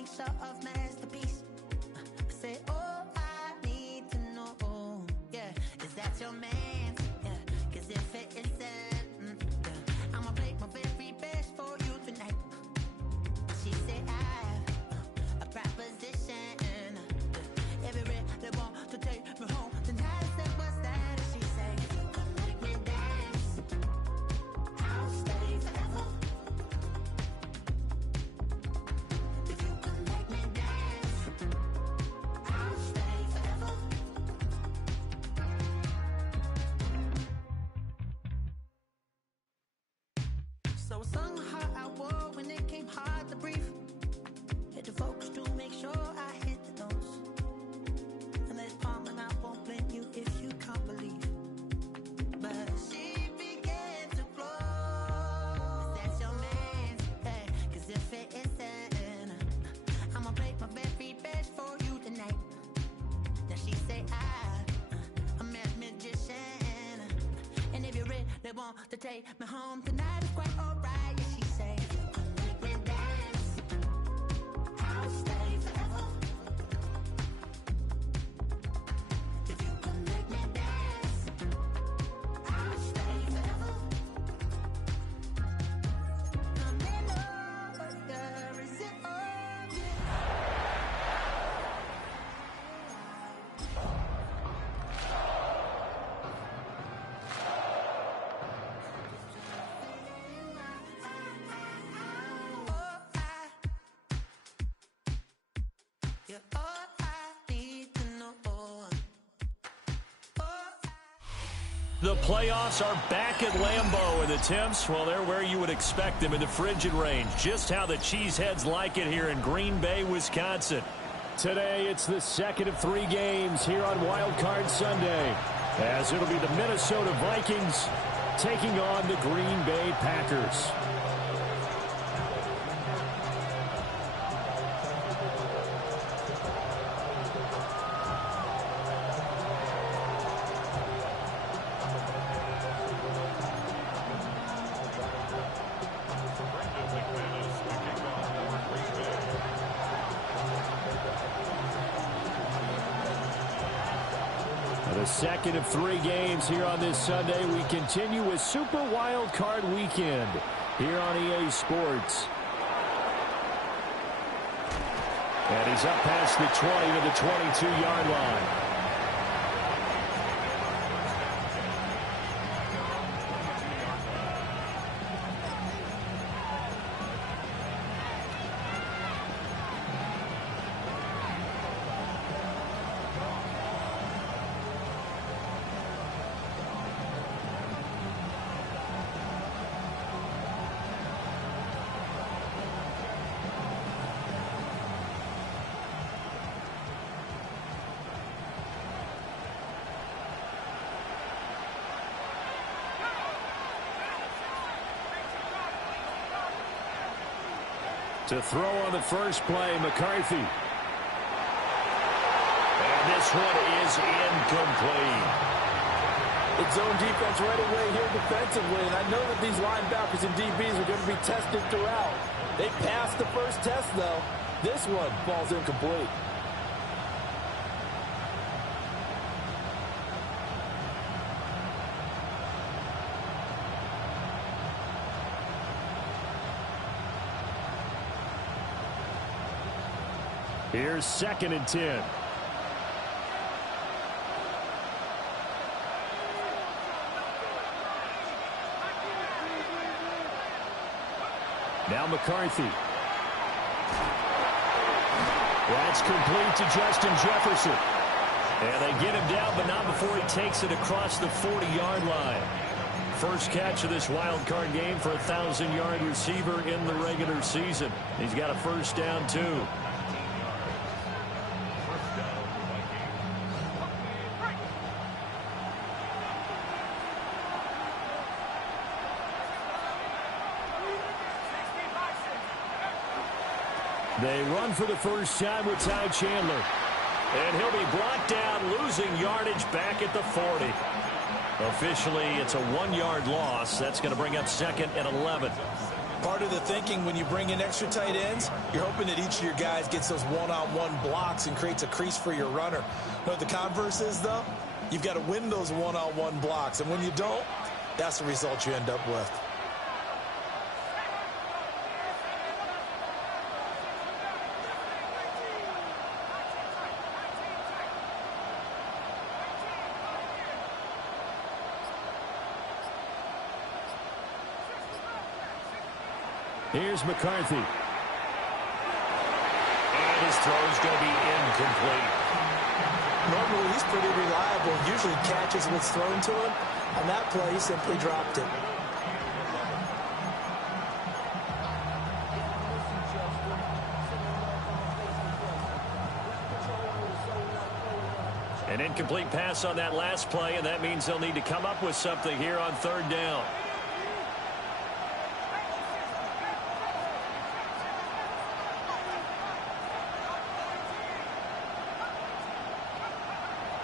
picture of masterpiece. I say, oh, I need to know, yeah, is that your man? Yeah, 'cause if it isn't, yeah, I'ma play my very best for you tonight. She said, I have a proposition. Every red they want to take me home tonight. I said, what's that? And she said, if you can make me dance, I'll stay forever. If you can make me dance, I'll stay forever. So I sung a heart I wore when it came hard to breathe. Hit the focus to make sure I hit the notes. And there's palm and I won't blame you if you can't believe. But she began to flow. That's your man, hey, 'cause if it isn't, I'ma play my very best for you tonight. Then she say I'm a magician. And if you're ready, they want to take me home tonight. It's quite alright. Yeah, she say, if you can make me dance, I'll stay forever. If you can make me dance, I'll stay forever. I'm in love, yeah, is it obvious? You're all I need to know. The playoffs are back at Lambeau, and the temps, well, they're where you would expect them in the frigid range. Just how the Cheeseheads like it here in Green Bay, Wisconsin. Today, it's the second of 3 games here on Wild Card Sunday, as it'll be the Minnesota Vikings taking on the Green Bay Packers. The second of 3 games here on this Sunday. We continue with Super Wild Card Weekend here on EA Sports. And he's up past the 20 to the 22-yard line. To throw on the first play, McCarthy. And this one is incomplete. It's zone defense right away here defensively, and I know that these linebackers and DBs are going to be tested throughout. They passed the first test, though. This one falls incomplete. Here's 2nd and 10. Now McCarthy. That's complete to Justin Jefferson. And they get him down, but not before he takes it across the 40-yard line. First catch of this wild card game for a 1,000-yard receiver in the regular season. He's got a first down, too. They run for the first time with Ty Chandler. And he'll be brought down, losing yardage back at the 40. Officially, it's a 1-yard loss. That's going to bring up 2nd and 11. Part of the thinking when you bring in extra tight ends, you're hoping that each of your guys gets those one-on-one blocks and creates a crease for your runner. You know what the converse is, though? You've got to win those one-on-one blocks, and when you don't, that's the result you end up with. Here's McCarthy. And his throw's going to be incomplete. Normally, he's pretty reliable. Usually catches what's thrown to him. On that play, he simply dropped it. An incomplete pass on that last play, and that means they'll need to come up with something here on third down.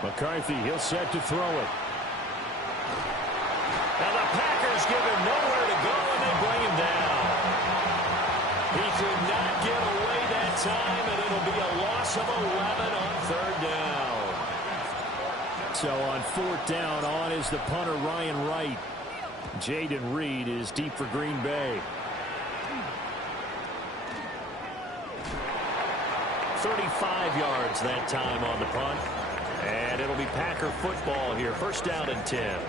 McCarthy, he'll set to throw it. Now the Packers give him nowhere to go, and they bring him down. He could not get away that time, and it'll be a loss of 11 on third down. So on fourth down, on is the punter, Ryan Wright. Jaden Reed is deep for Green Bay. 35 yards that time on the punt. And it'll be Packer football here. First down and 10.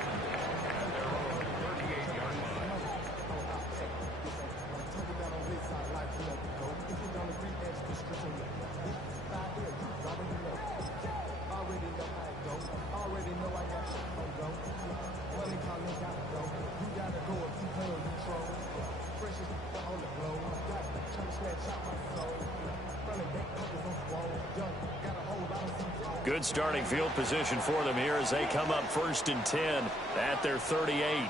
Good starting field position for them here as they come up first and 10 at their 38.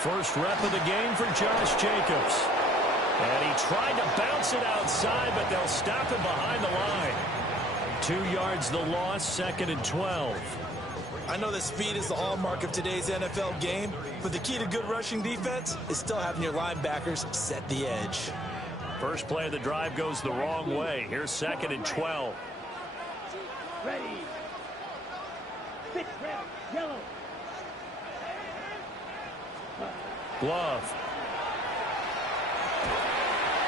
First rep of the game for Josh Jacobs. And he tried to bounce it outside, but they'll stop him behind the line. 2 yards the loss, second and 12. I know that speed is the hallmark of today's NFL game, but the key to good rushing defense is still having your linebackers set the edge. First play of the drive goes the wrong way. Here's second and 12. Ready. Pitch, red, yellow. Glove.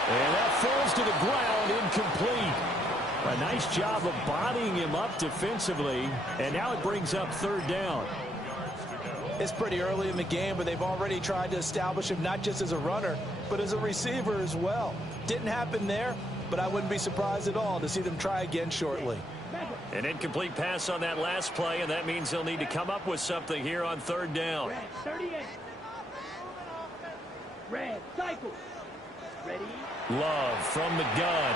And that falls to the ground, incomplete. A nice job of bodying him up defensively, and now it brings up third down. It's pretty early in the game, but they've already tried to establish him not just as a runner, but as a receiver as well. Didn't happen there, but I wouldn't be surprised at all to see them try again shortly. An incomplete pass on that last play, and that means they'll need to come up with something here on third down. Red, 38. Red, cycle. Ready. Love from the gun.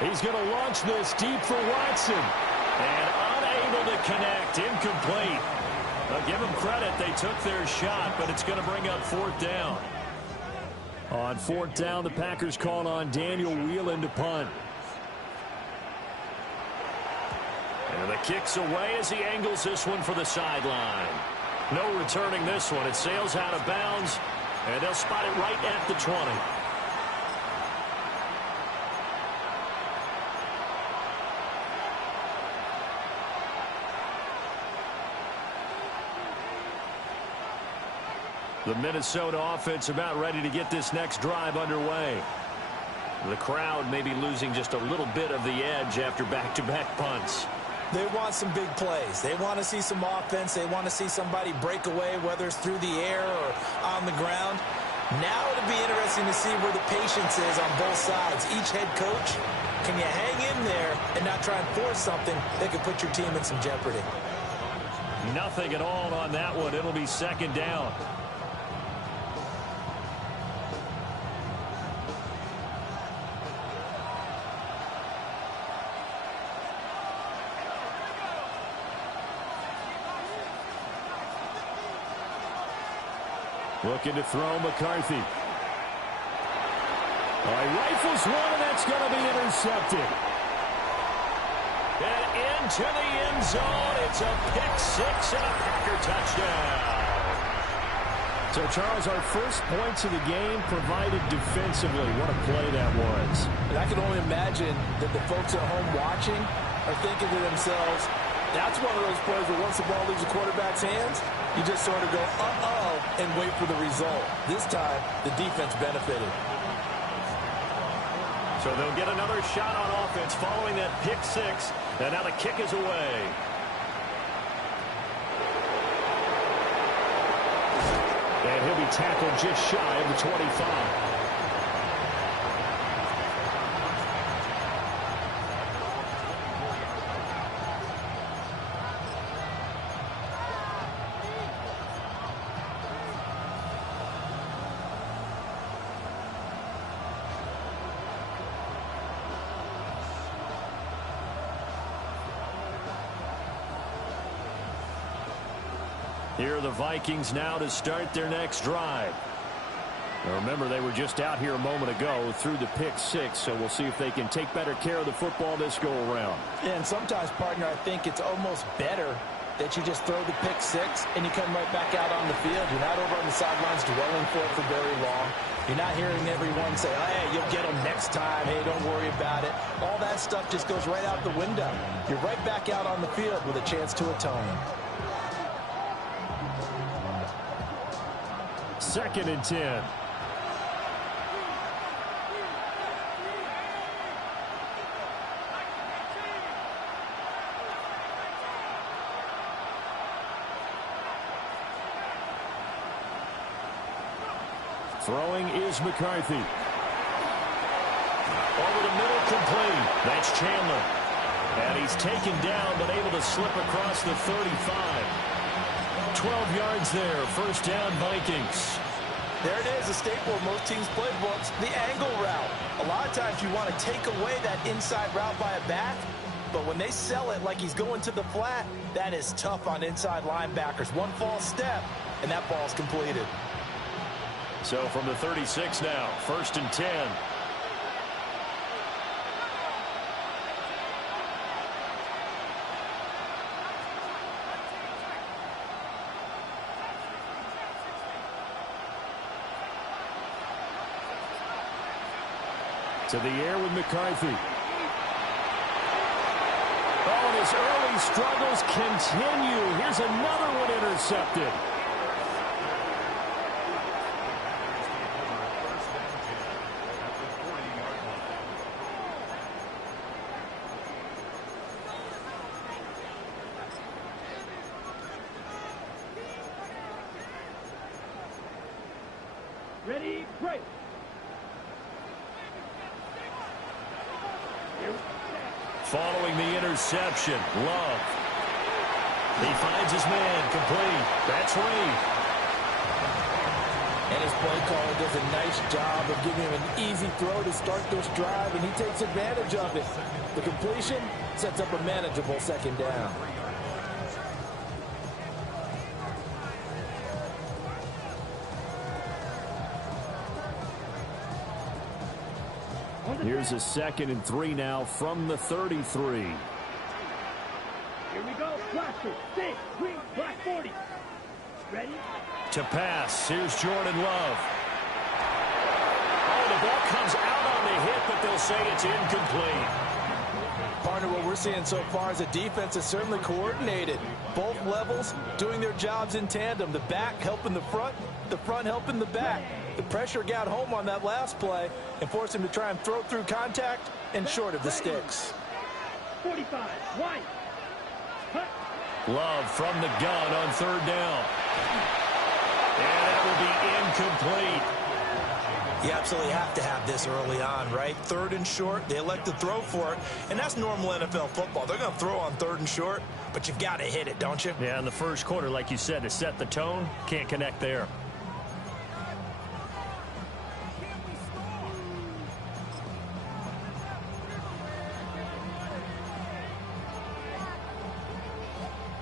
He's going to launch this deep for Watson. And unable to connect, incomplete. I'll give them credit, they took their shot, but it's going to bring up fourth down. On fourth down, the Packers call on Daniel Whelan to punt. And the kick's away as he angles this one for the sideline. No returning this one. It sails out of bounds, and they'll spot it right at the 20. The Minnesota offense about ready to get this next drive underway. The crowd may be losing just a little bit of the edge after back-to-back punts. They want some big plays. They want to see some offense. They want to see somebody break away, whether it's through the air or on the ground. Now it'll be interesting to see where the patience is on both sides. Each head coach, can you hang in there and not try and force something that could put your team in some jeopardy? Nothing at all on that one. It'll be second down. Looking to throw McCarthy. He rifles one, and that's going to be intercepted. And into the end zone. It's a pick six and a Packer touchdown. So, Charles, our first points of the game provided defensively. What a play that was. And I can only imagine that the folks at home watching are thinking to themselves, that's one of those plays where once the ball leaves the quarterback's hands, you just sort of go, uh-oh, and wait for the result. This time, the defense benefited. So they'll get another shot on offense following that pick six. And now the kick is away. And he'll be tackled just shy of the 25. Here are the Vikings now to start their next drive. Now remember, they were just out here a moment ago through the pick six, so we'll see if they can take better care of the football this go-around. Yeah, and sometimes, partner, I think it's almost better that you just throw the pick six and you come right back out on the field. You're not over on the sidelines dwelling for it for very long. You're not hearing everyone say, oh, hey, you'll get them next time. Hey, don't worry about it. All that stuff just goes right out the window. You're right back out on the field with a chance to atone. 2nd and 10. Throwing is McCarthy. Over the middle, complete. That's Chandler. And he's taken down, but able to slip across the 35. 12 yards there. First down, Vikings. There it is, a staple of most teams' playbooks, the angle route. A lot of times you want to take away that inside route by a back, but when they sell it like he's going to the flat, that is tough on inside linebackers. One false step, and that ball's completed. So from the 36 now, 1st and 10. To the air with McCarthy. Oh, and his early struggles continue. Here's another one intercepted. Ready, break. Following the interception, Love. He finds his man, complete. That's Reed. And his play caller does a nice job of giving him an easy throw to start this drive, and he takes advantage of it. The completion sets up a manageable 2nd down. Here's a 2nd and 3 now from the 33. Here we go. Blaster, 6, green, black 40. Ready? To pass. Here's Jordan Love. Oh, the ball comes out on the hit, but they'll say it's incomplete. Partner, what we're seeing so far is a defense is certainly coordinated. Both levels doing their jobs in tandem. The back helping the front helping the back. The pressure got home on that last play and forced him to try and throw through contact and short of the sticks. 45, wide. Cut. Love from the gun on 3rd down. And that will be incomplete. You absolutely have to have this early on, right? 3rd and short, they elect to throw for it, and that's normal NFL football. They're going to throw on 3rd and short, but you've got to hit it, don't you? Yeah, in the first quarter, like you said, to set the tone, can't connect there.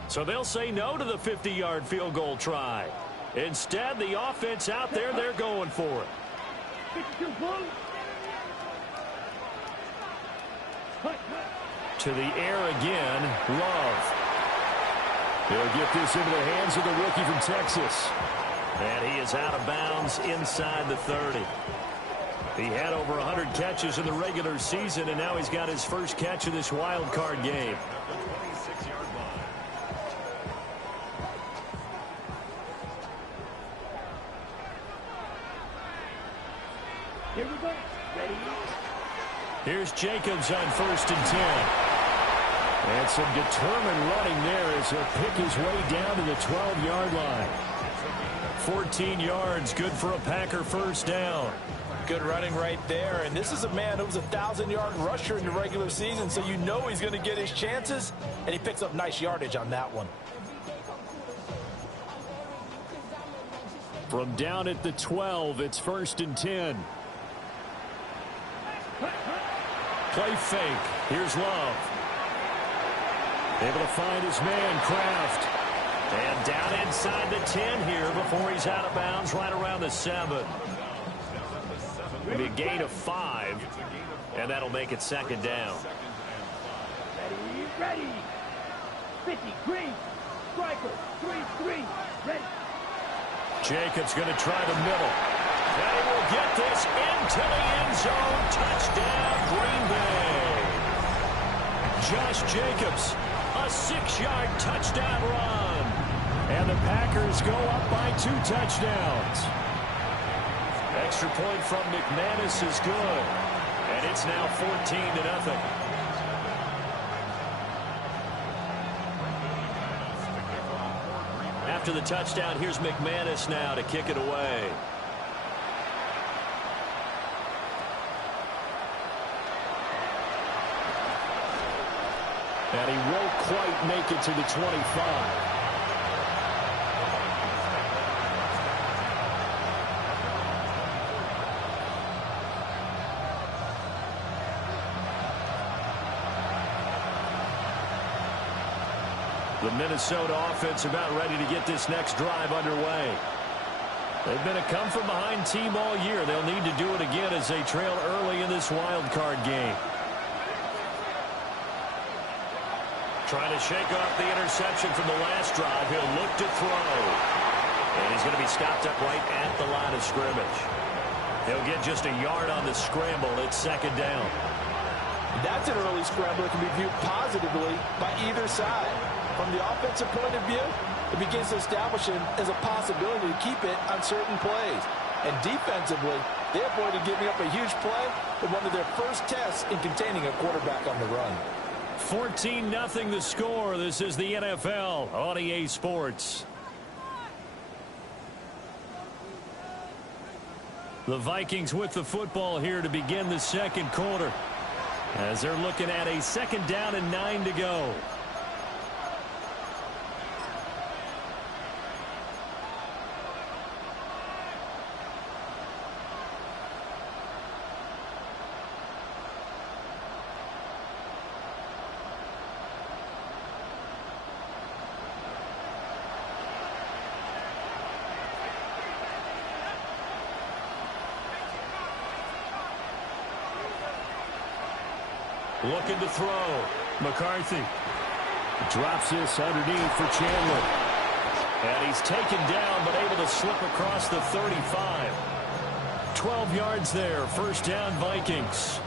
So they'll say no to the 50-yard field goal try. Instead, the offense out there, they're going for it. 52 blue. To the air again, Love. He'll get this into the hands of the rookie from Texas. And he is out of bounds inside the 30. He had over 100 catches in the regular season, and now he's got his first catch of this wild card game. Here we go. Ready? Here's Jacobs on 1st and 10. And some determined running there as he'll pick his way down to the 12-yard line. 14 yards, good for a Packer first down. Good running right there, and this is a man who was a 1,000-yard rusher in the regular season, so you know he's going to get his chances, and he picks up nice yardage on that one. From down at the 12, it's 1st and 10. Play fake. Here's Love. Able to find his man, Kraft. And down inside the 10 here before he's out of bounds right around the 7. Maybe a gain of 5, and that'll make it 2nd down. Ready. 50, green. Striker, 3-3. Ready. Jacobs going to try the middle. And he will get this into the end zone. Touchdown, Green Bay. Josh Jacobs, a 6-yard touchdown run. And the Packers go up by 2 touchdowns. Extra point from McManus is good. And it's now 14-0. After the touchdown, here's McManus now to kick it away. And he won't quite make it to the 25. The Minnesota offense about ready to get this next drive underway. They've been a come-from-behind team all year. They'll need to do it again as they trail early in this wild card game. Trying to shake off the interception from the last drive. He'll look to throw. And he's going to be stopped up right at the line of scrimmage. He'll get just a yard on the scramble. It's 2nd down. That's an early scramble that can be viewed positively by either side. From the offensive point of view, it begins to establish him as a possibility to keep it on certain plays. And defensively, they avoided giving up a huge play in one of their first tests in containing a quarterback on the run. 14-0 the score. This is the NFL on EA Sports. The Vikings with the football here to begin the 2nd quarter, as they're looking at a 2nd down and 9 to go. Looking to throw. McCarthy drops this underneath for Chandler. And he's taken down but able to slip across the 35. 12 yards there. 1st down, Vikings.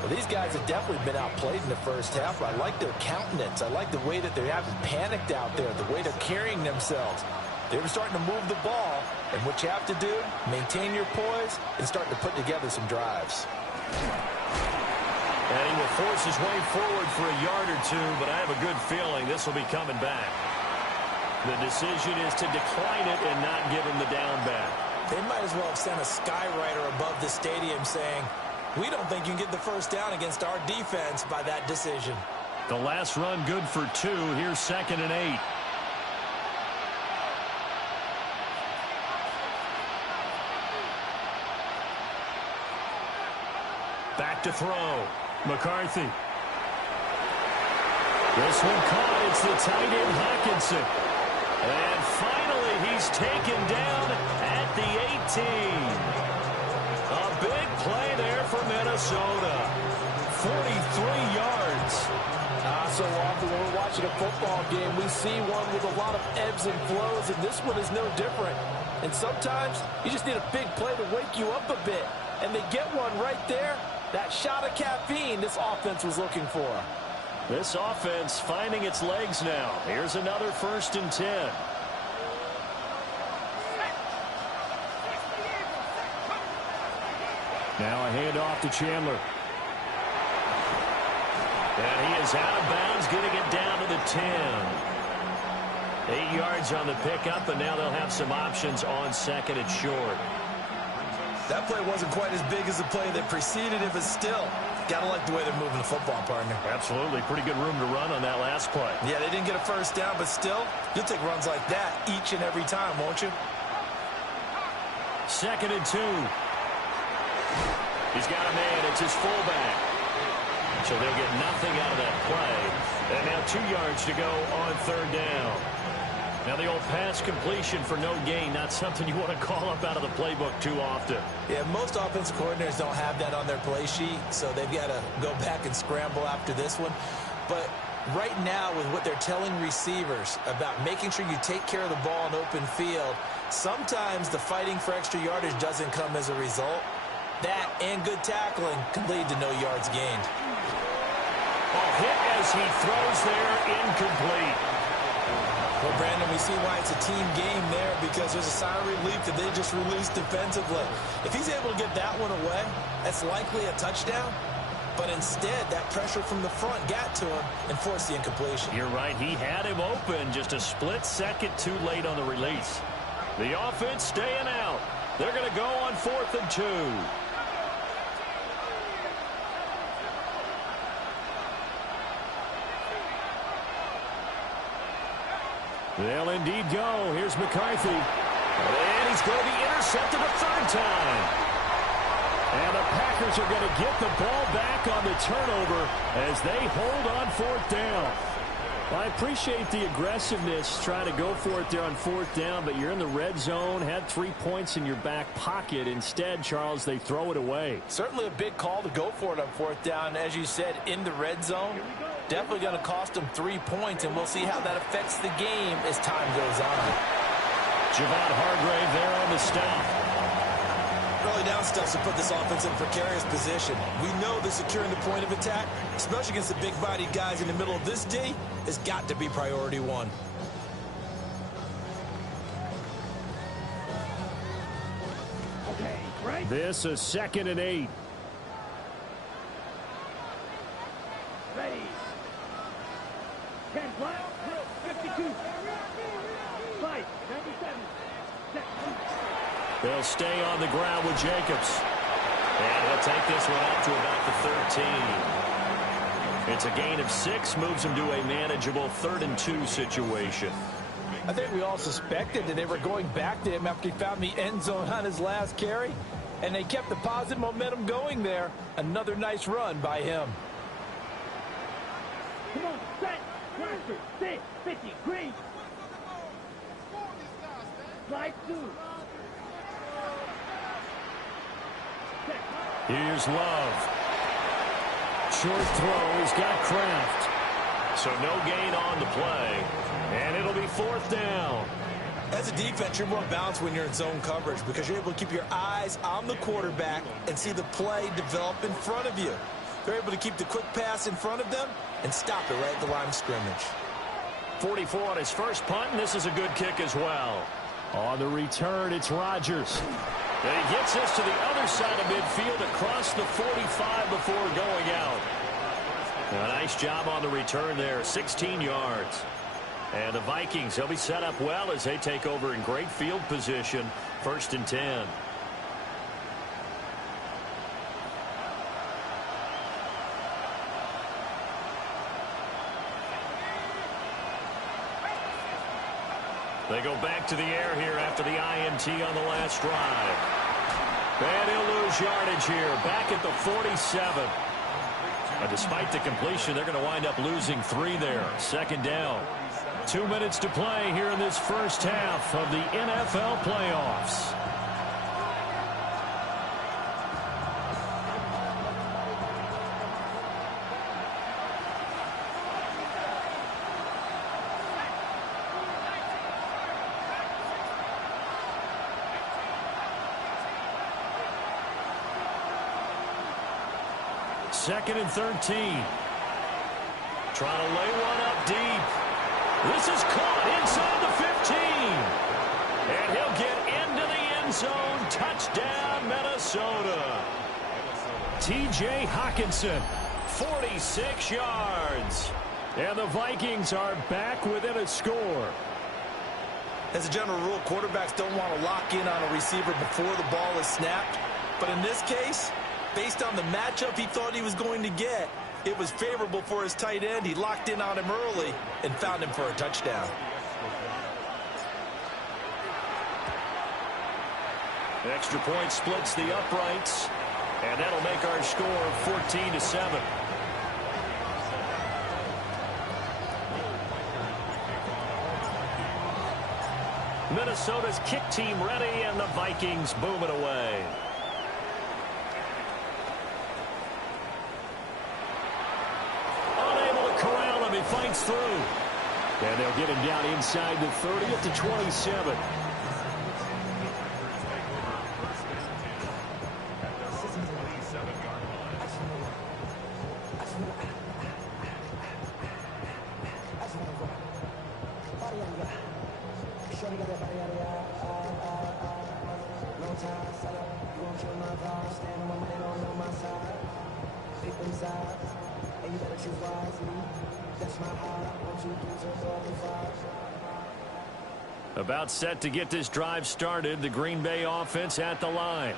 Well, these guys have definitely been outplayed in the first half. I like their countenance. I like the way that they haven't panicked out there, the way they're carrying themselves. They're starting to move the ball, and what you have to do, maintain your poise and start to put together some drives. And he will force his way forward for a yard or 2, but I have a good feeling this will be coming back. The decision is to decline it and not give him the down back. They might as well have sent a skywriter above the stadium saying, we don't think you can get the 1st down against our defense by that decision. The last run good for 2. Here's 2nd and 8. Back to throw. McCarthy. This one caught. It's the tight end, Hawkinson. And finally, he's taken down at the 18. A big play there for Minnesota. 43 yards. So often when we're watching a football game, we see one with a lot of ebbs and flows, and this one is no different. And sometimes you just need a big play to wake you up a bit. And they get one right there. That shot of caffeine this offense was looking for. This offense finding its legs now. Here's another 1st and 10. Now a handoff to Chandler. And he is out of bounds, getting it down to the 10. 8 yards on the pickup, and now they'll have some options on 2nd and short. That play wasn't quite as big as the play that preceded it, but still, gotta like the way they're moving the football, partner. Absolutely. Pretty good room to run on that last play. Yeah, they didn't get a 1st down, but still, you'll take runs like that each and every time, won't you? 2nd and 2. He's got a man. It's his fullback. So they'll get nothing out of that play. And now 2 yards to go on 3rd down. Now the old pass completion for no gain, not something you want to call up out of the playbook too often. Yeah, most offensive coordinators don't have that on their play sheet, so they've got to go back and scramble after this one. But right now, with what they're telling receivers about making sure you take care of the ball in open field, sometimes the fighting for extra yardage doesn't come as a result. That and good tackling can lead to no yards gained. A hit as he throws there, incomplete. Well, Brandon, we see why it's a team game there, because there's a sigh of relief that they just released defensively. If he's able to get that one away, that's likely a touchdown. But instead, that pressure from the front got to him and forced the incompletion. You're right. He had him open, just a split second too late on the release. The offense staying out. They're going to go on 4th and 2. They'll indeed go. Here's McCarthy. And he's going to be intercepted a 3rd time. And the Packers are going to get the ball back on the turnover as they hold on 4th down. Well, I appreciate the aggressiveness, trying to go for it there on 4th down, but you're in the red zone, had 3 points in your back pocket. Instead, Charles, they throw it away. Certainly a big call to go for it on 4th down. As you said, in the red zone, definitely going to cost them 3 points, and we'll see how that affects the game as time goes on. Javon Hargrave there on the stop. Early down stuff to put this offense in a precarious position. We know that securing the point of attack, especially against the big-bodied guys in the middle of this D, has got to be priority 1. Okay, right? This is 2nd and 8. Ready. 10 flat. 52. 5. 97. Set. They'll stay on the ground with Jacobs. And he'll take this one up to about the 13. It's a gain of 6, moves him to a manageable 3rd and 2 situation. I think we all suspected that they were going back to him after he found the end zone on his last carry. And they kept the positive momentum going there. Another nice run by him. Come on, set. Blaster. 6. 50. Green. Slide 2. Here's Love. Short throw. He's got Kraft. So no gain on the play. And it'll be 4th down. As a defense, you're more balanced when you're in zone coverage because you're able to keep your eyes on the quarterback and see the play develop in front of you. They're able to keep the quick pass in front of them and stop it right at the line of scrimmage. 44 on his first punt, and this is a good kick as well. On the return, it's Rodgers. And he gets us to the other side of midfield across the 45 before going out. A nice job on the return there, 16 yards. And the Vikings, they'll be set up well as they take over in great field position, 1st and 10. They go back to the air here after the INT on the last drive. And he'll lose yardage here, back at the 47. But despite the completion, they're going to wind up losing 3 there. 2nd down. 2 minutes to play here in this first half of the NFL playoffs. 2nd and 13. Trying to lay one up deep. This is caught inside the 15. And he'll get into the end zone. Touchdown, Minnesota. T.J. Hockenson, 46 yards. And the Vikings are back within a score. As a general rule, quarterbacks don't want to lock in on a receiver before the ball is snapped. But in this case, based on the matchup he thought he was going to get, it was favorable for his tight end. He locked in on him early and found him for a touchdown. Extra point splits the uprights, and that'll make our score 14-7. Minnesota's kick team ready, and the Vikings boom it away. Unable to corral him, he fights through. And they'll get him down inside the 30 at the 27. About set to get this drive started. The Green Bay offense at the line.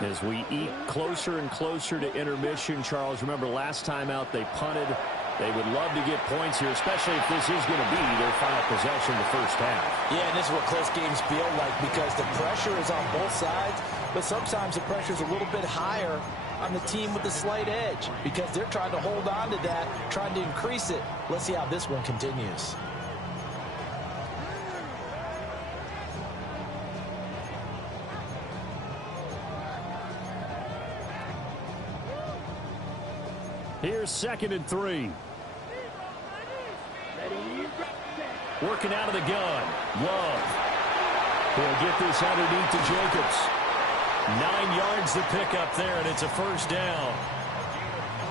As we eat closer and closer to intermission, Charles, remember last time out they punted. They would love to get points here, especially if this is going to be their final possession the first half. Yeah, and this is what close games feel like because the pressure is on both sides, but sometimes the pressure is a little bit higher on the team with the slight edge because they're trying to hold on to that, trying to increase it. Let's see how this one continues. Here's 2nd and 3. Working out of the gun. Love. He'll get this underneath to Jacobs. 9 yards to pick up there, and it's a first down.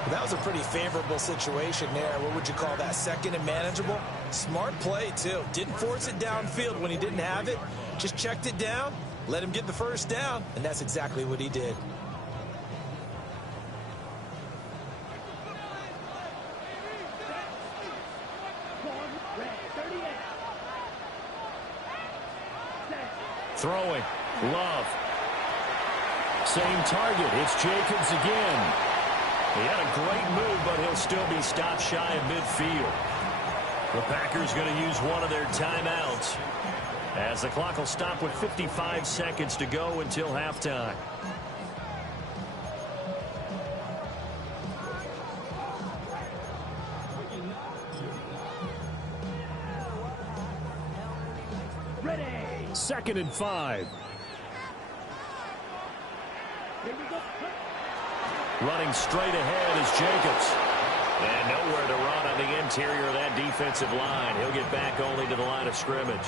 That was a pretty favorable situation there. What would you call that? 2nd and manageable? Smart play, too. Didn't force it downfield when he didn't have it. Just checked it down, let him get the first down, and that's exactly what he did. Throwing. Love. Same target. It's Jacobs again. He had a great move, but he'll still be stopped shy of midfield. The Packers going to use one of their timeouts as the clock will stop with 55 seconds to go until halftime. Ready. 2nd and 5. Running straight ahead is Jacobs. And nowhere to run on the interior of that defensive line. He'll get back only to the line of scrimmage.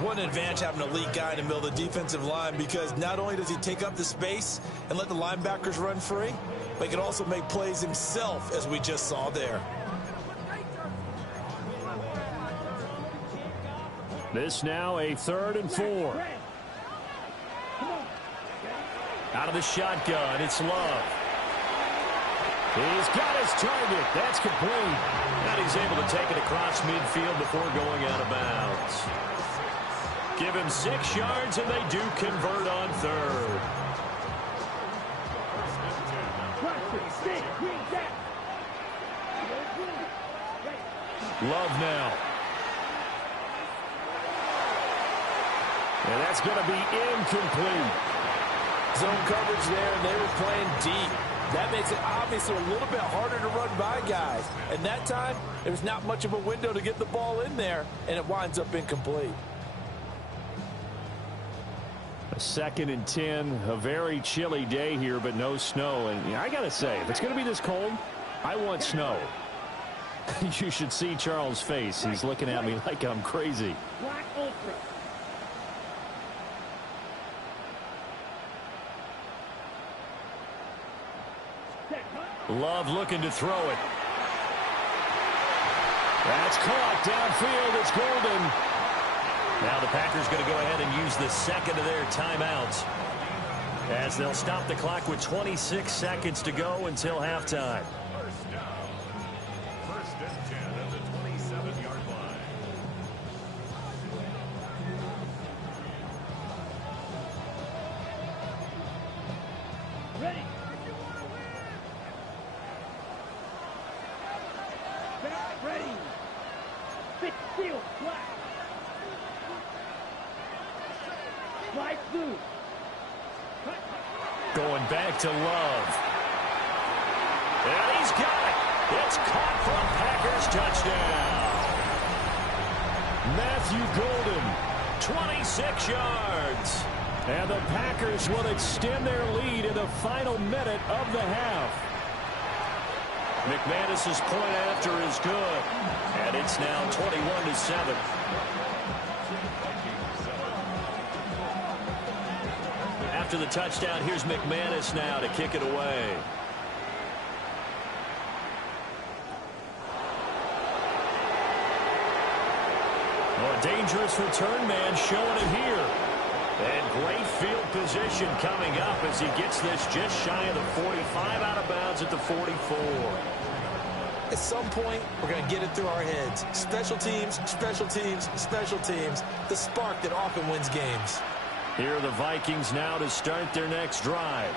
What an advantage having an elite guy in the middle of the defensive line because not only does he take up the space and let the linebackers run free, but he can also make plays himself, as we just saw there. This now a 3rd and 4. Out of the shotgun, it's Love. He's got his target. That's complete. And he's able to take it across midfield before going out of bounds. Give him 6 yards, and they do convert on 3rd. Love now. And that's going to be incomplete. Zone coverage there, and they were playing deep. That makes it obviously a little bit harder to run by guys. And that time, there's not much of a window to get the ball in there, and it winds up incomplete. A 2nd and 10, a very chilly day here, but no snow. And I got to say, if it's going to be this cold, I want snow. You should see Charles' face. He's looking at me like I'm crazy. Black Ultra. Love looking to throw it. That's caught downfield. It's Golden. Now the Packers going to go ahead and use the second of their timeouts, as they'll stop the clock with 26 seconds to go until halftime. First and 10 at the 27-yard line. Ready. Back ready. Fit field flat. Slide through. Going back to Love. And he's got it. It's caught from Packers touchdown. Matthew Golden, 26 yards. And the Packers will extend their lead in the final minute of the half. McManus's point after is good. And it's now 21-7. After the touchdown, here's McManus now to kick it away. Oh, a dangerous return man showing it here. And great field position coming up as he gets this just shy of the 45, out of bounds at the 44. At some point, we're going to get it through our heads. Special teams, special teams, special teams. The spark that often wins games. Here are the Vikings now to start their next drive.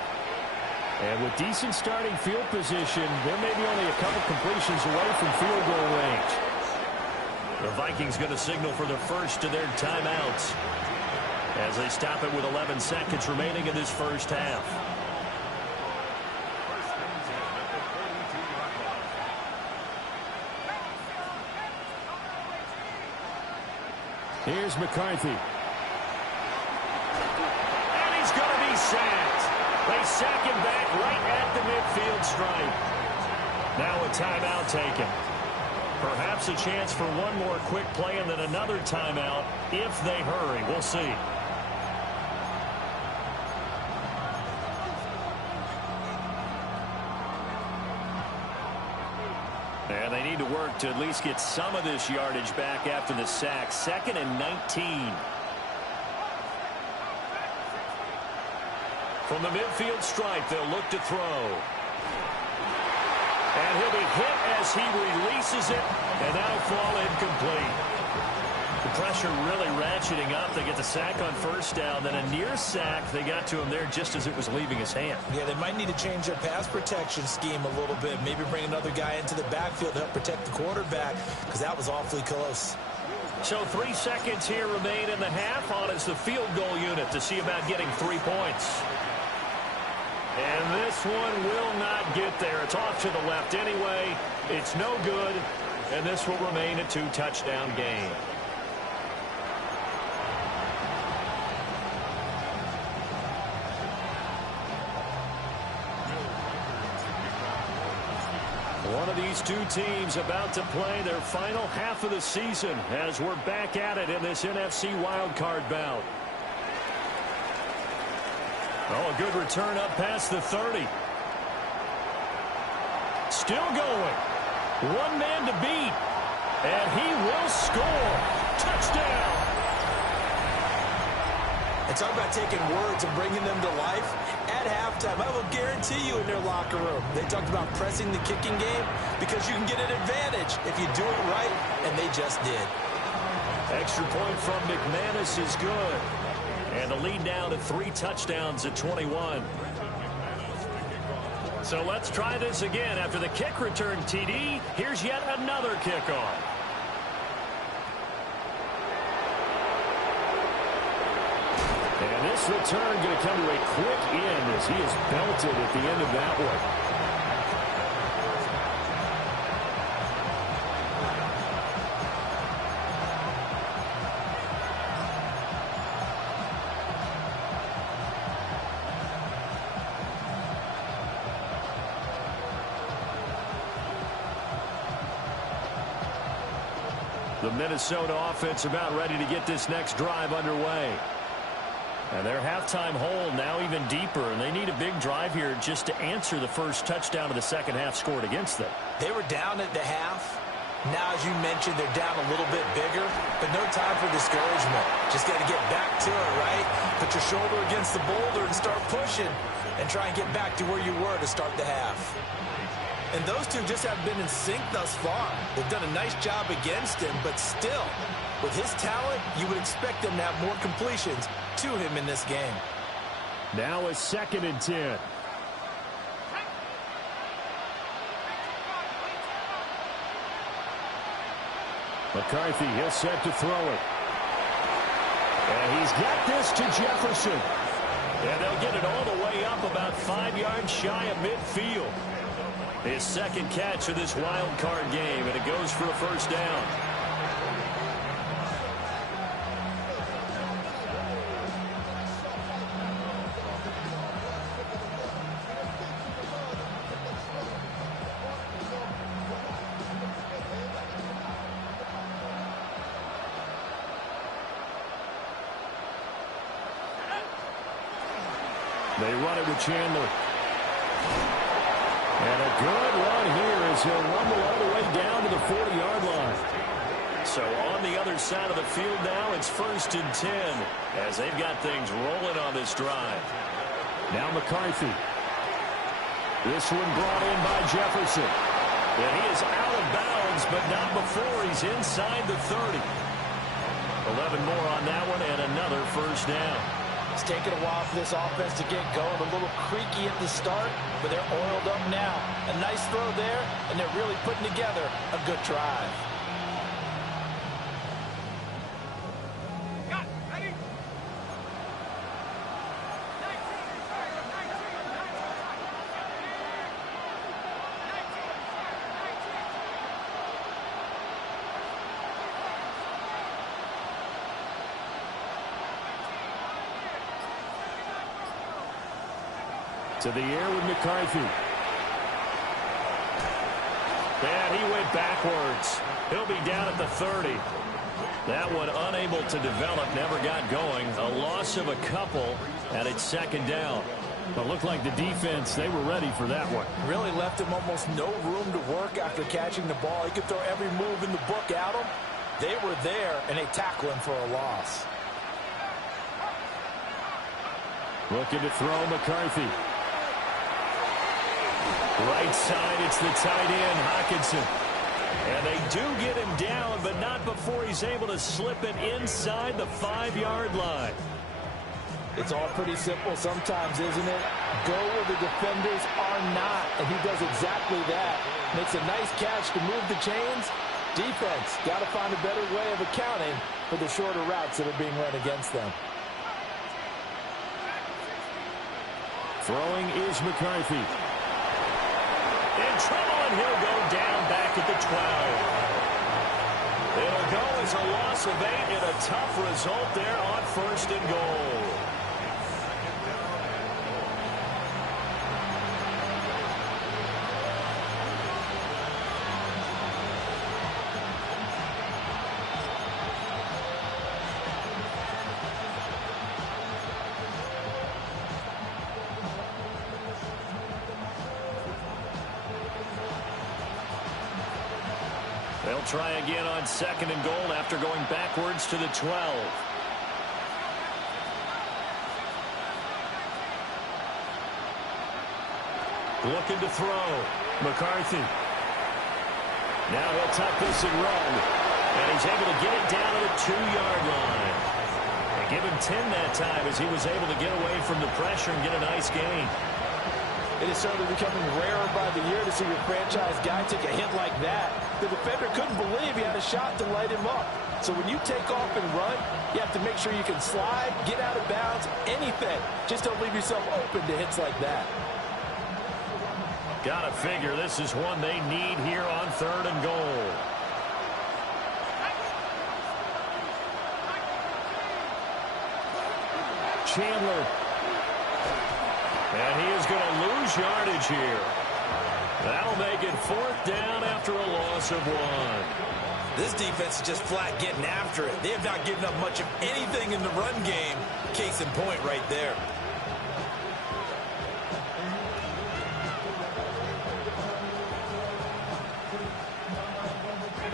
And with decent starting field position, there may be only a couple completions away from field goal range. The Vikings going to signal for the first of their timeouts as they stop it with 11 seconds remaining in this first half. First and 10 at the 42-yard line. Here's McCarthy. And he's going to be sacked. They sack him back right at the midfield stripe. Now a timeout taken. Perhaps a chance for one more quick play and then another timeout if they hurry. We'll see. And they need to work to at least get some of this yardage back after the sack. 2nd and 19. From the midfield stripe, they'll look to throw. And he'll be hit as he releases it, and that'll fall incomplete. The pressure really ratcheting up. They get the sack on first down, then a near sack. They got to him there just as it was leaving his hand. Yeah, they might need to change their pass protection scheme a little bit. Maybe bring another guy into the backfield to help protect the quarterback, because that was awfully close. So 3 seconds here remain in the half. On is the field goal unit to see about getting 3 points. And this one will not get there. It's off to the left anyway. It's no good, and this will remain a 2-touchdown game. One of these two teams about to play their final half of the season as we're back at it in this NFC wildcard bout. Oh, a good return up past the 30. Still going. One man to beat. And he will score. Touchdown. And talk about taking words and bringing them to life. At halftime, I will guarantee you in their locker room, they talked about pressing the kicking game because you can get an advantage if you do it right, and they just did. Extra point from McManus is good. And the lead now to 3 touchdowns at 21. So let's try this again. After the kick return TD, here's yet another kickoff. And this return going to come to a quick end as he is belted at the end of that one. The Minnesota offense about ready to get this next drive underway. And their halftime hole now even deeper, and they need a big drive here just to answer the first touchdown of the second half scored against them. They were down at the half. Now, as you mentioned, they're down a little bit bigger, but no time for discouragement. Just got to get back to it, right? Put your shoulder against the boulder and start pushing and try and get back to where you were to start the half. And those two just haven't been in sync thus far. They've done a nice job against him, but still, with his talent, you would expect them to have more completions to him in this game. Now a 2nd and 10. McCarthy, he'll set to throw it. And he's got this to Jefferson. And they'll get it all the way up about 5 yards shy of midfield. His second catch of this wild card game, and it goes for a first down. They run it with Chandler. And a good run here as he'll rumble all the way down to the 40-yard line. So on the other side of the field now, it's 1st and 10 as they've got things rolling on this drive. Now McCarthy. This one brought in by Jefferson. And he is out of bounds, but not before he's inside the 30. 11 more on that one and another first down. It's taken a while for this offense to get going. A little creaky at the start, but they're oiled up now. A nice throw there, and they're really putting together a good drive. To the air with McCarthy. And he went backwards. He'll be down at the 30. That one unable to develop, never got going. A loss of a couple, and it's 2nd down. But looked like the defense, they were ready for that one. Really left him almost no room to work after catching the ball. He could throw every move in the book at him. They were there, and they tackle him for a loss. Looking to throw McCarthy. Right side, it's the tight end, Hockenson. And they do get him down, but not before he's able to slip it inside the 5-yard line. It's all pretty simple sometimes, isn't it? Go where the defenders are not, and he does exactly that. Makes a nice catch to move the chains. Defense got to find a better way of accounting for the shorter routes that are being run against them. Throwing is McCarthy. In trouble, and he'll go down back at the 12. It'll go as a loss of 8 and a tough result there on 1st and goal. They'll try again on 2nd and goal after going backwards to the 12. Looking to throw. McCarthy. Now he'll tuck this and run. And he's able to get it down to the 2-yard line. And give him 10 that time as he was able to get away from the pressure and get a nice gain. It is certainly becoming rarer by the year to see your franchise guy take a hit like that. The defender couldn't believe he had a shot to light him up. So when you take off and run, you have to make sure you can slide, get out of bounds, anything. Just don't leave yourself open to hits like that. Gotta figure this is one they need here on 3rd and goal. Chandler. And he is going to lose yardage here. That'll make it 4th down after a loss of 1. This defense is just flat getting after it. They have not given up much of anything in the run game. Case in point right there.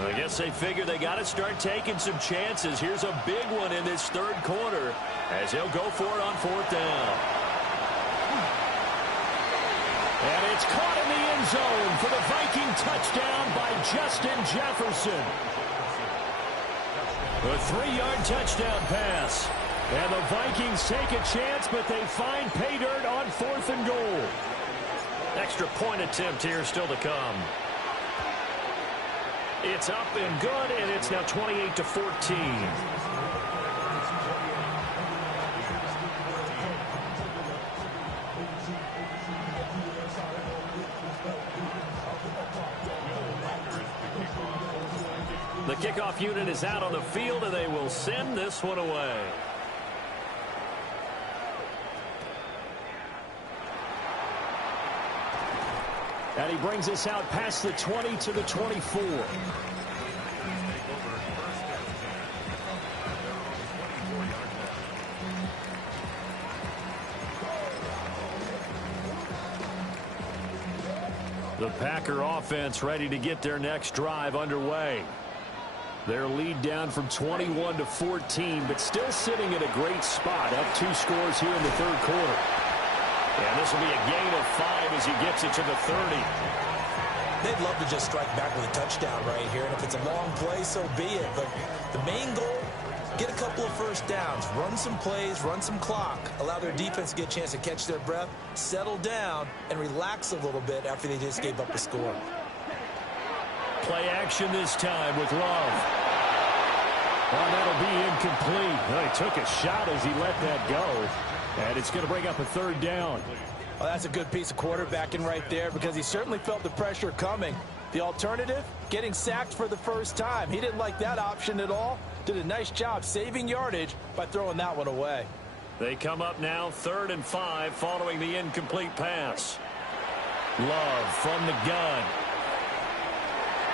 I guess they figure they got to start taking some chances. Here's a big one in this 3rd quarter as he'll go for it on 4th down. And it's caught in the end zone for the Viking touchdown by Justin Jefferson. A 3-yard touchdown pass. And the Vikings take a chance, but they find pay dirt on 4th and goal. Extra point attempt here still to come. It's up and good, and it's now 28-14. The kickoff unit is out on the field, and they will send this one away. And he brings us out past the 20 to the 24. The Packer offense ready to get their next drive underway. Their lead down from 21 to 14, but still sitting at a great spot, up 2 scores here in the 3rd quarter. And this will be a gain of 5 as he gets it to the 30. They'd love to just strike back with a touchdown right here, and if it's a long play, so be it. But the main goal, get a couple of first downs, run some plays, run some clock, allow their defense to get a chance to catch their breath, settle down, and relax a little bit after they just gave up a score. Play action this time with Love. Well, that'll be incomplete. Well, he took a shot as he let that go. And it's going to bring up a 3rd down. Well, that's a good piece of quarterbacking right there because he certainly felt the pressure coming. The alternative, getting sacked for the first time. He didn't like that option at all. Did a nice job saving yardage by throwing that one away. They come up now 3rd and 5 following the incomplete pass. Love from the gun.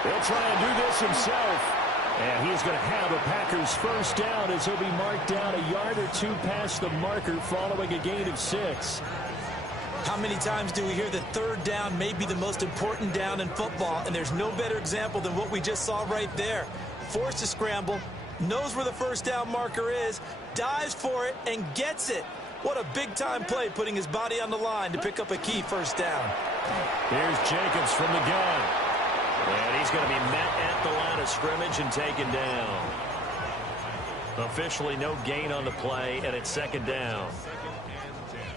He'll try and do this himself. And he's going to have a Packers first down as he'll be marked down a yard or 2 past the marker following a gain of 6. How many times do we hear that 3rd down may be the most important down in football, and there's no better example than what we just saw right there. Forced to scramble, knows where the first down marker is, dives for it, and gets it. What a big-time play putting his body on the line to pick up a key first down. Here's Jacobs from the gun. And he's going to be met at the line of scrimmage and taken down. Officially no gain on the play, and it's 2nd down.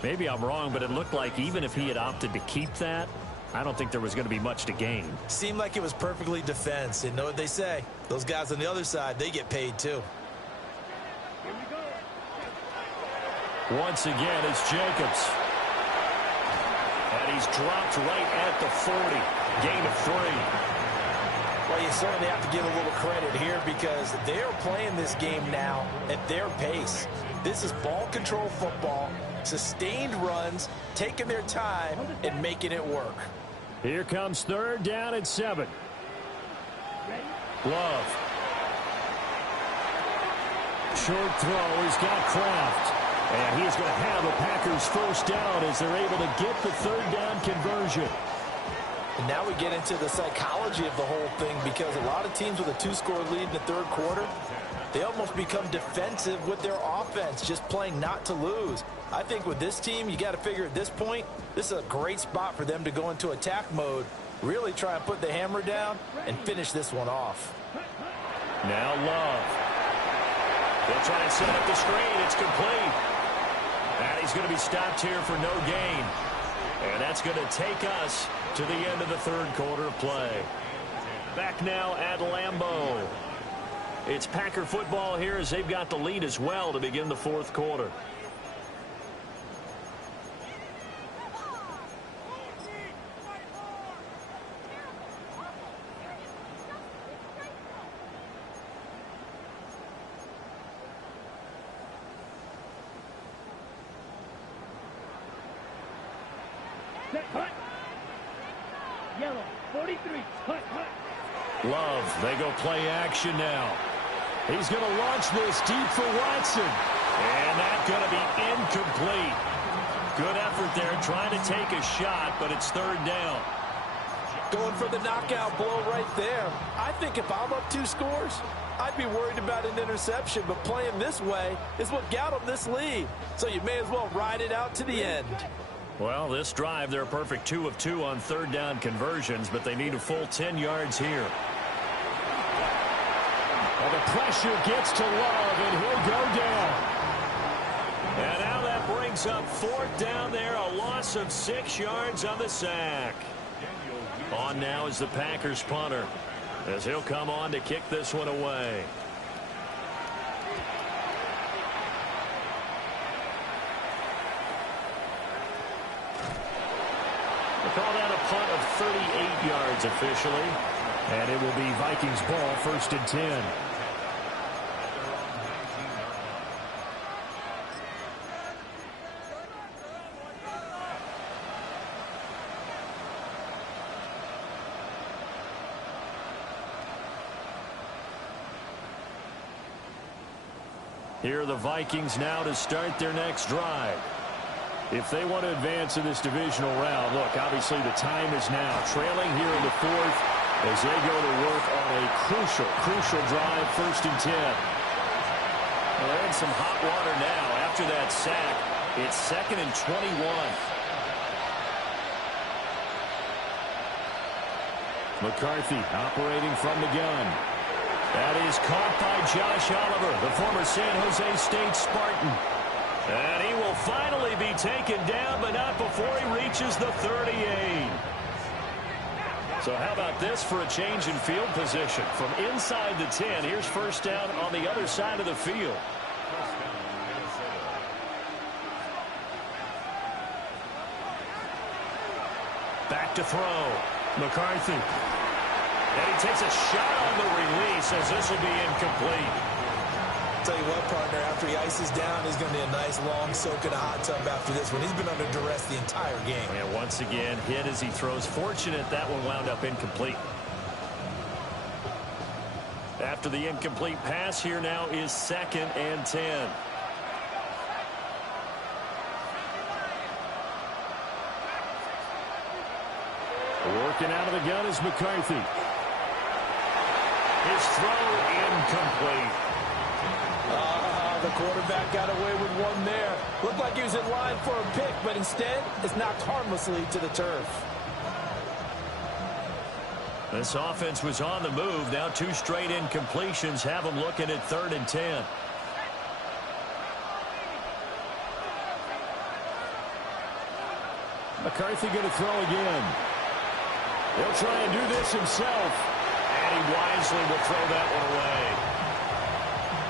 Maybe I'm wrong, but it looked like even if he had opted to keep that, I don't think there was going to be much to gain. Seemed like it was perfectly defense. And know what they say? Those guys on the other side, they get paid too. Once again, it's Jacobs. And he's dropped right at the 40. Gain of 3. Well, you certainly have to give a little credit here because they are playing this game now at their pace. This is ball control football, sustained runs, taking their time and making it work. Here comes 3rd down and 7. Love. Short throw. He's got Kraft. And he's going to have a Packers first down as they're able to get the 3rd down conversion. And now we get into the psychology of the whole thing because a lot of teams with a 2-score lead in the 3rd quarter, they almost become defensive with their offense, just playing not to lose. I think with this team, you got to figure at this point, this is a great spot for them to go into attack mode, really try and put the hammer down and finish this one off. Now Love. They'll try and set up the screen. It's complete. And he's going to be stopped here for no gain. And that's going to take us to the end of the 3rd quarter of play. Back now at Lambeau. It's Packer football here as they've got the lead as well to begin the 4th quarter. Yellow, 43. Hut, hut. Love, they go play action now. He's going to launch this deep for Watson. And that's going to be incomplete. Good effort there trying to take a shot, but it's third down. Going for the knockout blow right there. I think if I'm up 2 scores, I'd be worried about an interception, but playing this way is what got them this lead. So you may as well ride it out to the end. Well, this drive, they're a perfect 2 of 2 on third down conversions, but they need a full 10 yards here. And the pressure gets to Love, and he'll go down. And now that brings up fourth down there, a loss of 6 yards on the sack. On now is the Packers punter, as he'll come on to kick this one away. They call that a punt of 38 yards officially. And it will be Vikings ball, 1st and 10. Here are the Vikings now to start their next drive. If they want to advance in this divisional round, look, obviously the time is now. Trailing here in the 4th as they go to work on a crucial drive, 1st and 10. Well, they're in some hot water now. After that sack, it's 2nd and 21. McCarthy operating from the gun. That is caught by Josh Oliver, the former San Jose State Spartan. And he will finally be taken down, but not before he reaches the 38. So how about this for a change in field position? From inside the 10, here's first down on the other side of the field. Back to throw. McCarthy. And he takes a shot on the release as this will be incomplete. Tell you what, partner, after he ices down, he's going to be a nice long soak in a hot tub after this one. He's been under duress the entire game. And once again, hit as he throws. Fortunate that one wound up incomplete. After the incomplete pass, here now is 2nd and 10. Working out of the gun is McCarthy. His throw incomplete. The quarterback got away with one there. Looked like he was in line for a pick, but instead it's knocked harmlessly to the turf. This offense was on the move. Now 2 straight incompletions have them looking at 3rd and 10. McCarthy going to throw again. He'll try and do this himself. And he wisely will throw that one away.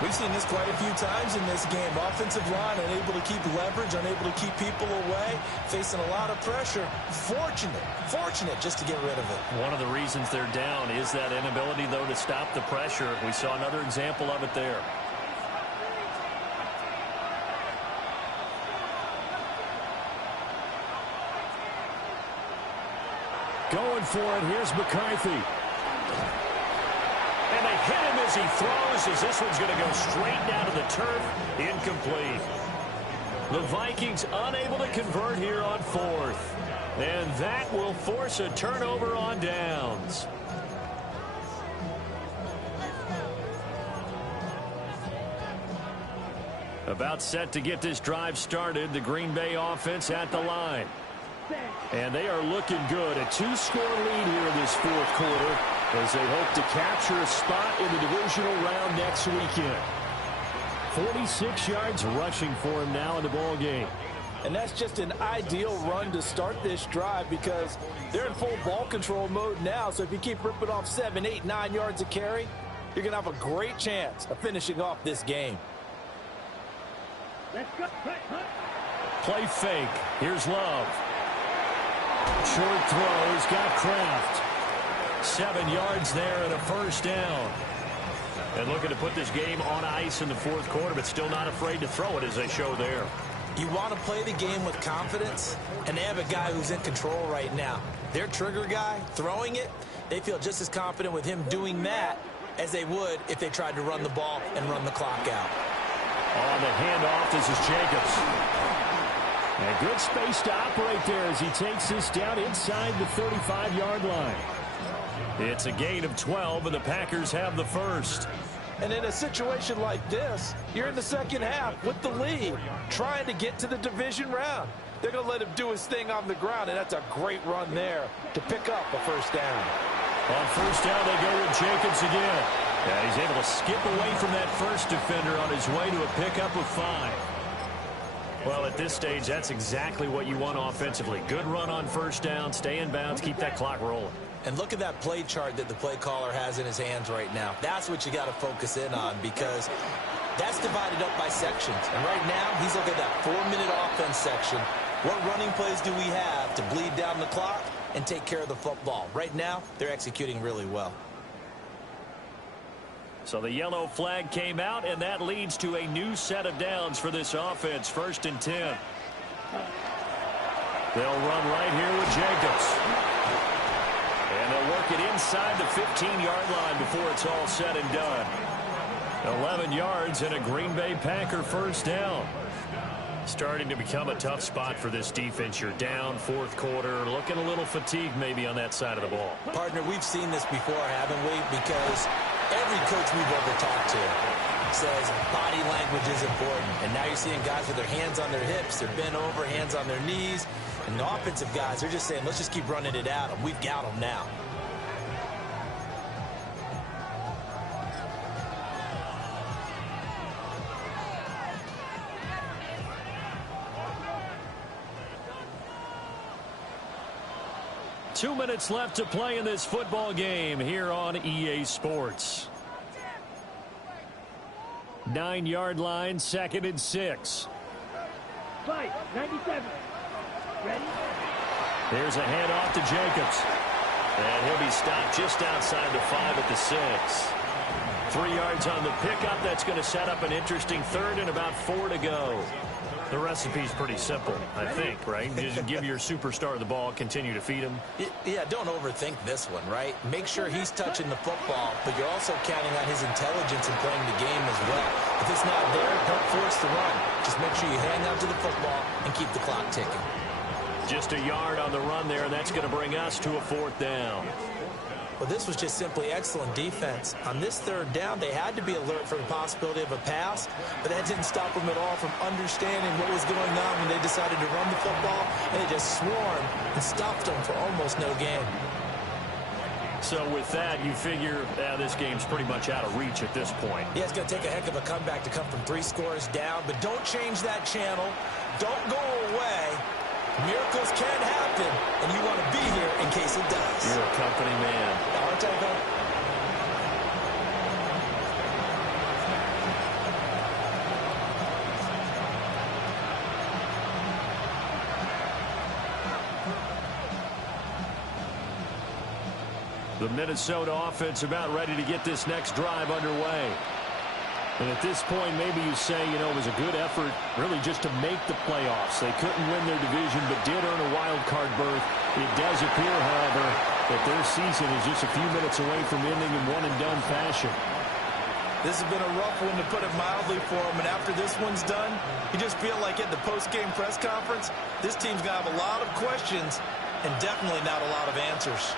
We've seen this quite a few times in this game. Offensive line unable to keep leverage, unable to keep people away, facing a lot of pressure. Fortunate just to get rid of it. One of the reasons they're down is that inability, though, to stop the pressure. We saw another example of it there. Going for it. Here's McCarthy. And they hit him as he throws, as this one's going to go straight down to the turf. Incomplete. The Vikings unable to convert here on 4th. And that will force a turnover on downs. About set to get this drive started. The Green Bay offense at the line. And they are looking good. A 2-score lead here in this 4th quarter as they hope to capture a spot in the divisional round next weekend. 46 yards rushing for him now in the ball game. And that's just an ideal run to start this drive because they're in full ball control mode now. So if you keep ripping off 7, 8, 9 yards of carry, you're going to have a great chance of finishing off this game. Let's go. Play fake. Here's Love. Short throw. He's got Kraft. 7 yards there and a first down. And looking to put this game on ice in the 4th quarter, but still not afraid to throw it as they show there. You want to play the game with confidence, and they have a guy who's in control right now. Their trigger guy, throwing it, they feel just as confident with him doing that as they would if they tried to run the ball and run the clock out. On the handoff, this is Jacobs. And good space to operate there as he takes this down inside the 35-yard line. It's a gain of 12, and the Packers have the first. And in a situation like this, you're in the second half with the lead, trying to get to the division round. They're going to let him do his thing on the ground, and that's a great run there to pick up a first down. On first down, they go with Jacobs again. Yeah, he's able to skip away from that first defender on his way to a pickup of 5. Well, at this stage, that's exactly what you want offensively. Good run on first down, stay in bounds, keep that clock rolling. And look at that play chart that the play caller has in his hands right now. That's what you got to focus in on, because that's divided up by sections. And right now, he's looking at that 4-minute offense section. What running plays do we have to bleed down the clock and take care of the football? Right now, they're executing really well. So the yellow flag came out, and that leads to a new set of downs for this offense. 1st and 10. They'll run right here with Jacobs. And they'll work it inside the 15-yard line before it's all said and done. 11 yards and a Green Bay Packer first down. Starting to become a tough spot for this defense. You're down 4th quarter, looking a little fatigued maybe on that side of the ball. Partner, we've seen this before, haven't we? Because every coach we've ever talked to says body language is important. And now you're seeing guys with their hands on their hips, they're bent over, hands on their knees. And the offensive guys, they're just saying, let's just keep running it at them. We've got them now. Two minutes left to play in this football game here on EA Sports. 9-yard line, 2nd and 6. Fight, 97. Ready? Here's a handoff to Jacobs. And he'll be stopped just outside the 5 at the 6. 3 yards on the pickup. That's going to set up an interesting 3rd and about 4 to go. The recipe's pretty simple, I think, right? Just give your superstar the ball, continue to feed him. Yeah, don't overthink this one, right? Make sure he's touching the football, but you're also counting on his intelligence in playing the game as well. If it's not there, don't force the run. Just make sure you hang on to the football and keep the clock ticking. Just a yard on the run there, and that's going to bring us to a 4th down. Well, this was just simply excellent defense. On this 3rd down, they had to be alert for the possibility of a pass, but that didn't stop them at all from understanding what was going on when they decided to run the football, and they just swarmed and stopped them for almost no gain. So with that, you figure this game's pretty much out of reach at this point. Yeah, it's going to take a heck of a comeback to come from 3 scores down, but don't change that channel. Don't go away. Miracles can happen, and you want to be here in case it does. You're a company man. I'll take it. The Minnesota offense about ready to get this next drive underway. And at this point, maybe you say, you know, it was a good effort really just to make the playoffs. They couldn't win their division, but did earn a wild card berth. It does appear, however, that their season is just a few minutes away from ending in one-and-done fashion. This has been a rough one, to put it mildly, for them. And after this one's done, you just feel like at the post-game press conference, this team's going to have a lot of questions and definitely not a lot of answers.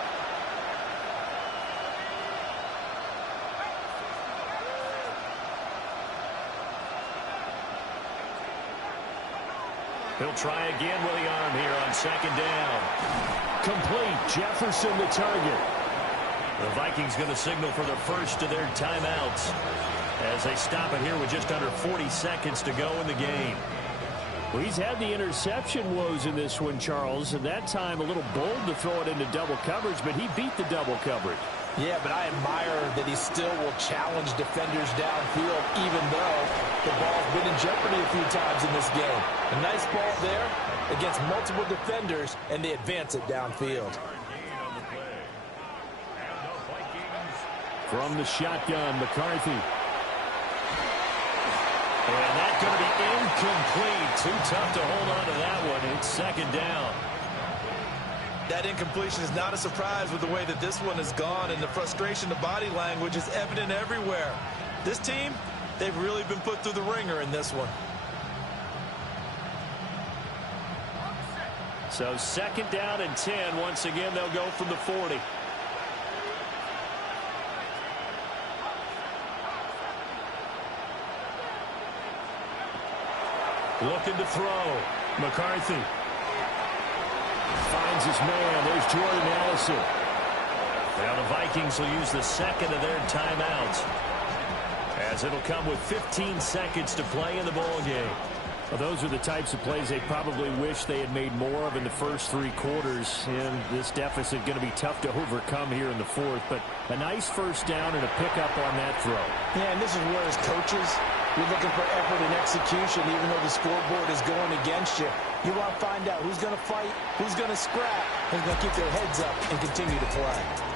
He'll try again with the arm here on 2nd down. Complete. Jefferson the target. The Vikings going to signal for the first of their timeouts as they stop it here with just under 40 seconds to go in the game. Well, he's had the interception woes in this one, Charles, and that time a little bold to throw it into double coverage, but he beat the double coverage. Yeah, but I admire that he still will challenge defenders downfield, even though the ball's been in jeopardy a few times in this game. A nice ball there against multiple defenders, and they advance it downfield. From the shotgun, McCarthy. And that going to be incomplete. Too tough to hold on to that one. It's second down. That incompletion is not a surprise with the way that this one has gone, and the frustration, the body language is evident everywhere. This team, they've really been put through the ringer in this one. So second down and 10. Once again, they'll go from the 40. Looking to throw. McCarthy finds his man. There's Jordan Allison. Now the Vikings will use the second of their timeouts, as it'll come with 15 seconds to play in the ball game. Well, those are the types of plays they probably wish they had made more of in the first three quarters. And this deficit going to be tough to overcome here in the fourth. But a nice first down and a pickup on that throw. Yeah, and this is where, as coaches, you're looking for effort and execution, even though the scoreboard is going against you. You want to find out who's going to fight, who's going to scrap, who's going to keep their heads up and continue to play.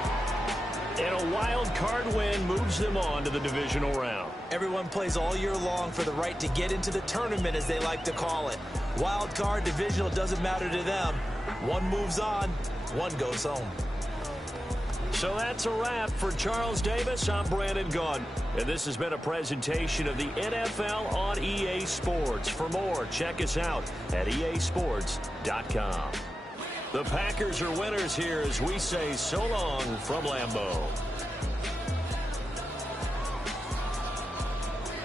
And a wild card win moves them on to the divisional round. Everyone plays all year long for the right to get into the tournament, as they like to call it. Wild card, divisional, doesn't matter to them. One moves on, one goes home. So that's a wrap for Charles Davis. I'm Brandon Gaudin, and this has been a presentation of the NFL on EA Sports. For more, check us out at easports.com. The Packers are winners here as we say so long from Lambeau.